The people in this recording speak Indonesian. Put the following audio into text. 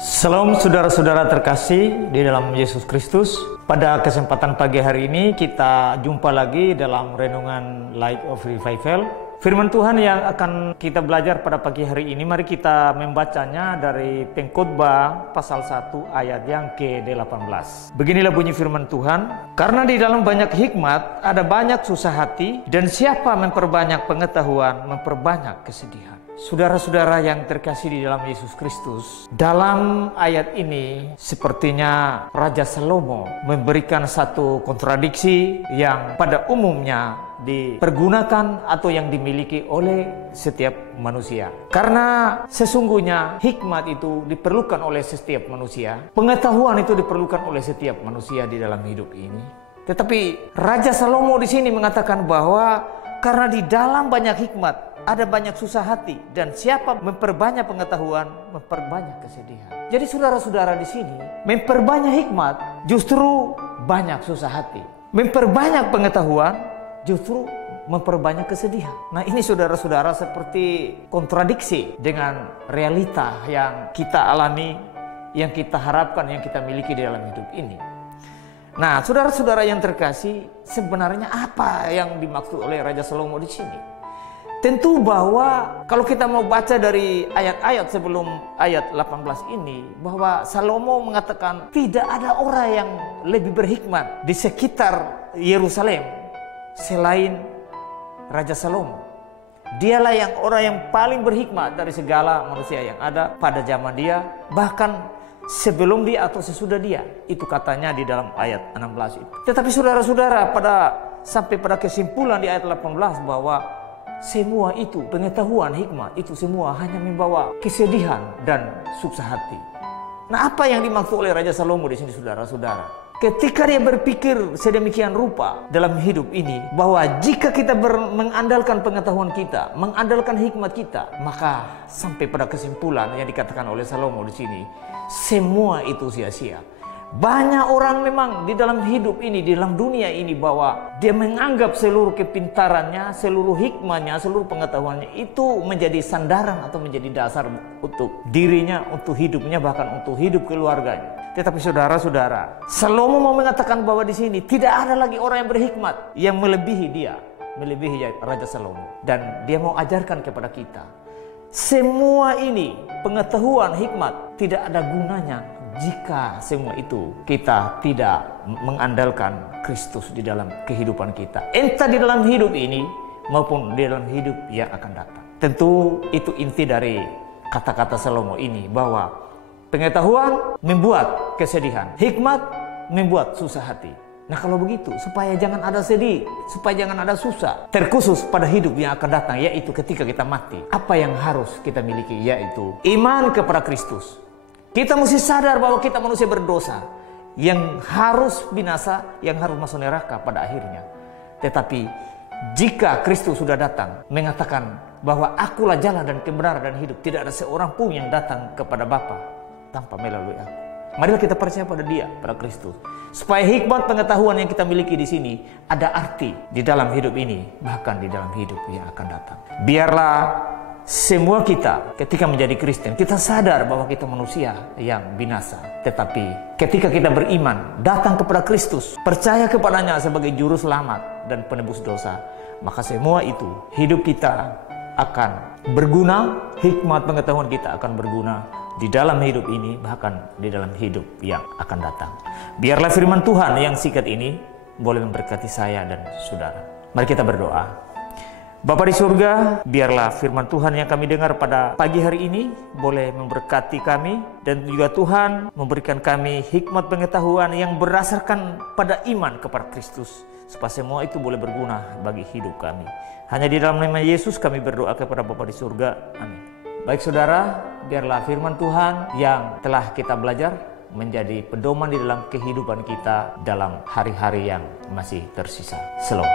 Salam saudara-saudara terkasih di dalam Yesus Kristus. Pada kesempatan pagi hari ini kita jumpa lagi dalam renungan Light of Revival. Firman Tuhan yang akan kita belajar pada pagi hari ini, mari kita membacanya dari Pengkhotbah pasal 1 ayat yang ke-18. Beginilah bunyi firman Tuhan, karena di dalam banyak hikmat ada banyak susah hati, dan siapa memperbanyak pengetahuan memperbanyak kesedihan. Saudara-saudara yang terkasih di dalam Yesus Kristus, dalam ayat ini sepertinya Raja Salomo memberikan satu kontradiksi yang pada umumnya dipergunakan atau yang dimiliki oleh setiap manusia. Karena sesungguhnya hikmat itu diperlukan oleh setiap manusia, pengetahuan itu diperlukan oleh setiap manusia di dalam hidup ini. Tetapi Raja Salomo di sini mengatakan bahwa karena di dalam banyak hikmat ada banyak susah hati, dan siapa memperbanyak pengetahuan memperbanyak kesedihan. Jadi saudara-saudara di sini memperbanyak hikmat justru banyak susah hati, memperbanyak pengetahuan justru memperbanyak kesedihan. Nah, ini saudara-saudara seperti kontradiksi dengan realita yang kita alami, yang kita harapkan, yang kita miliki di dalam hidup ini. Nah, saudara-saudara yang terkasih, sebenarnya apa yang dimaksud oleh Raja Salomo di sini? Tentu bahwa kalau kita mau baca dari ayat-ayat sebelum ayat 18 ini, bahwa Salomo mengatakan tidak ada orang yang lebih berhikmat di sekitar Yerusalem selain Raja Salomo. Dialah yang orang yang paling berhikmat dari segala manusia yang ada pada zaman dia, bahkan sebelum dia atau sesudah dia. Itu katanya di dalam ayat 16 itu. Tetapi saudara-saudara sampai pada kesimpulan di ayat 18 bahwa semua itu, pengetahuan, hikmat, itu semua hanya membawa kesedihan dan susah hati. Nah, apa yang dimaksud oleh Raja Salomo di sini, saudara-saudara? Ketika dia berpikir sedemikian rupa dalam hidup ini, bahwa jika kita mengandalkan pengetahuan kita, mengandalkan hikmat kita, maka sampai pada kesimpulan yang dikatakan oleh Salomo di sini, semua itu sia-sia. Banyak orang memang di dalam hidup ini, di dalam dunia ini, bahwa dia menganggap seluruh kepintarannya, seluruh hikmahnya, seluruh pengetahuannya itu menjadi sandaran atau menjadi dasar untuk dirinya, untuk hidupnya, bahkan untuk hidup keluarganya. Tetapi saudara-saudara, Salomo mau mengatakan bahwa di sini tidak ada lagi orang yang berhikmat yang melebihi dia, melebihi Raja Salomo. Dan dia mau ajarkan kepada kita, semua ini, pengetahuan, hikmat, tidak ada gunanya jika semua itu kita tidak mengandalkan Kristus di dalam kehidupan kita, entah di dalam hidup ini maupun di dalam hidup yang akan datang. Tentu itu inti dari kata-kata Salomo ini, bahwa pengetahuan membuat kesedihan, hikmat membuat susah hati. Nah, kalau begitu, supaya jangan ada sedih, supaya jangan ada susah, terkhusus pada hidup yang akan datang, yaitu ketika kita mati, apa yang harus kita miliki? Yaitu iman kepada Kristus. Kita mesti sadar bahwa kita manusia berdosa yang harus binasa, yang harus masuk neraka pada akhirnya. Tetapi jika Kristus sudah datang mengatakan bahwa akulah jalan dan kebenaran dan hidup, tidak ada seorang pun yang datang kepada Bapa tanpa melalui aku. Marilah kita percaya pada Dia, pada Kristus, supaya hikmat pengetahuan yang kita miliki di sini ada arti di dalam hidup ini, bahkan di dalam hidup yang akan datang. Biarlah semua kita ketika menjadi Kristen, kita sadar bahwa kita manusia yang binasa. Tetapi ketika kita beriman, datang kepada Kristus, percaya kepadanya sebagai juru selamat dan penebus dosa, maka semua itu, hidup kita akan berguna, hikmat pengetahuan kita akan berguna di dalam hidup ini, bahkan di dalam hidup yang akan datang. Biarlah firman Tuhan yang singkat ini boleh memberkati saya dan saudara. Mari kita berdoa. Bapa di surga, biarlah firman Tuhan yang kami dengar pada pagi hari ini boleh memberkati kami, dan juga Tuhan memberikan kami hikmat pengetahuan yang berdasarkan pada iman kepada Kristus, supaya semua itu boleh berguna bagi hidup kami. Hanya di dalam nama Yesus kami berdoa kepada Bapa di surga. Amin. Baik saudara, biarlah firman Tuhan yang telah kita belajar menjadi pedoman di dalam kehidupan kita dalam hari-hari yang masih tersisa. Shalom.